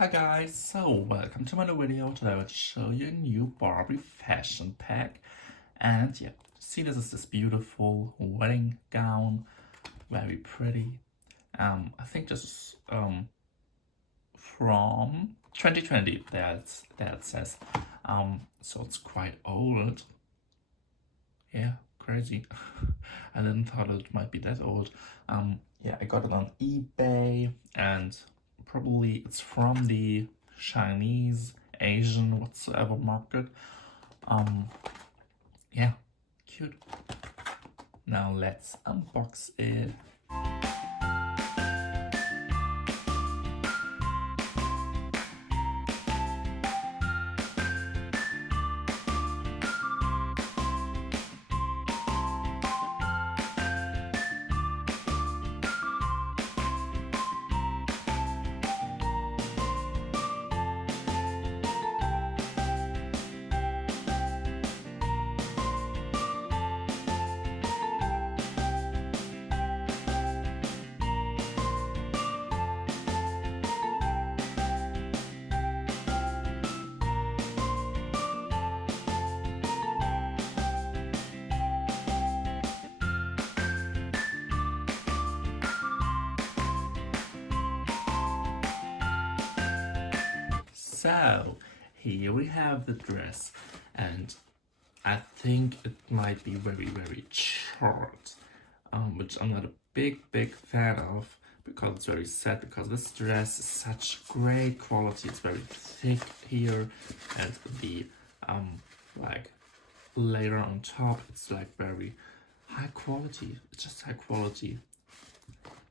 Hi guys, so welcome to my new video. Today I will show you a new Barbie fashion pack. And yeah, see, this is this beautiful wedding gown, very pretty. I think this is from 2020, that it says. So it's quite old. Yeah, crazy. I didn't thought it might be that old. Yeah, I got it on eBay, and probably it's from the Chinese, Asian, whatsoever market. Yeah, cute. Now let's unbox it. So, here we have the dress, and I think it might be very short, which I'm not a big fan of, because it's very sad, because this dress is such great quality. It's very thick here, and the like layer on top, it's like very high quality. It's just high quality.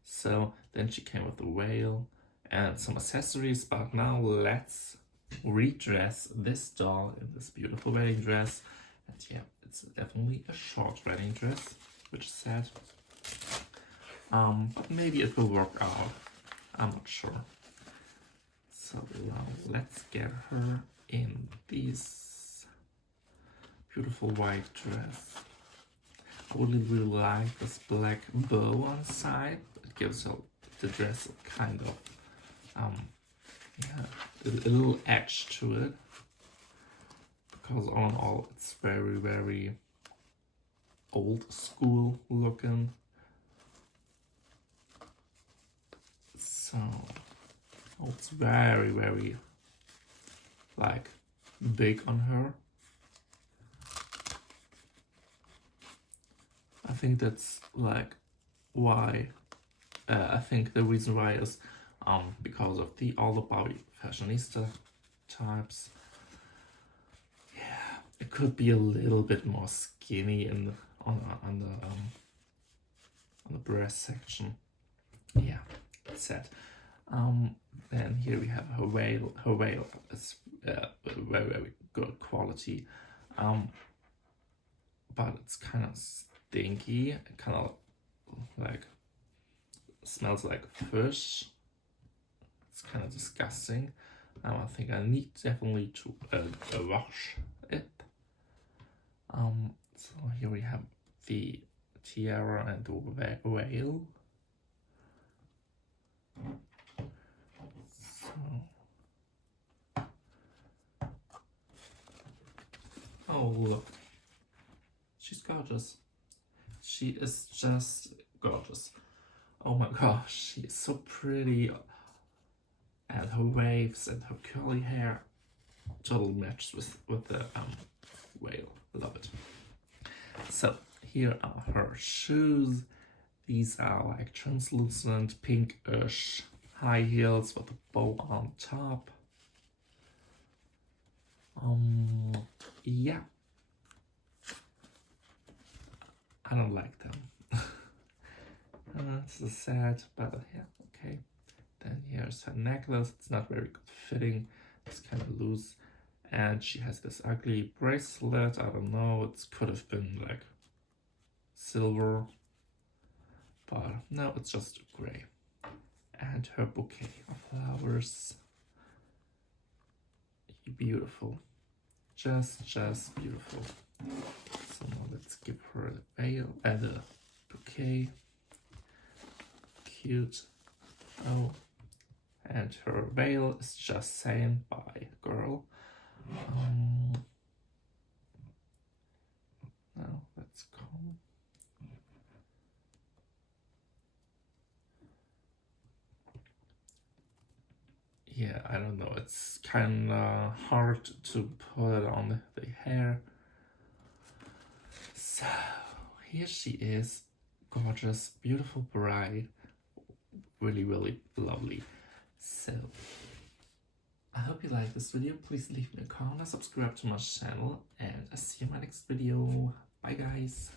So then she came with the veil and some accessories, but now let's redress this doll in this beautiful wedding dress. And yeah, it's definitely a short wedding dress, which is sad. But maybe it will work out. I'm not sure. So now let's get her in this beautiful white dress. I really like this black bow on the side. It gives the dress a kind of a little edge to it, because all in all it's very old school looking. So it's very like big on her. I think that's like why I think the reason why is because of all the Barbie fashionista types. Yeah, it could be a little bit more skinny on the breast section. Yeah, it's sad. Then here we have her veil. Her veil is very good quality, but it's kind of stinky. It kind of like smells like fish. It's kind of disgusting. I think I need definitely to wash it. So here we have the tiara and the veil. So, oh look, she's gorgeous. She is just gorgeous. Oh my gosh, she is so pretty. And her waves and her curly hair totally matches with the veil. Love it. So here are her shoes. These are like translucent pinkish high heels with a bow on top. Yeah, I don't like them. This is sad, but yeah, okay. Then here's her necklace. It's not very good fitting. It's kind of loose. And she has this ugly bracelet. I don't know. It could have been like silver. But no, it's just gray. And her bouquet of flowers. Beautiful. Just beautiful. So now let's give her the veil and the bouquet. Cute. Oh, and her veil is just saying bye, girl. Now let's go. Yeah, I don't know, it's kind of hard to put it on the hair. So here she is, gorgeous, beautiful bride, really, really lovely. So I hope you like this video. Please leave me a comment, subscribe to my channel, and I'll see you in my next video. Bye guys.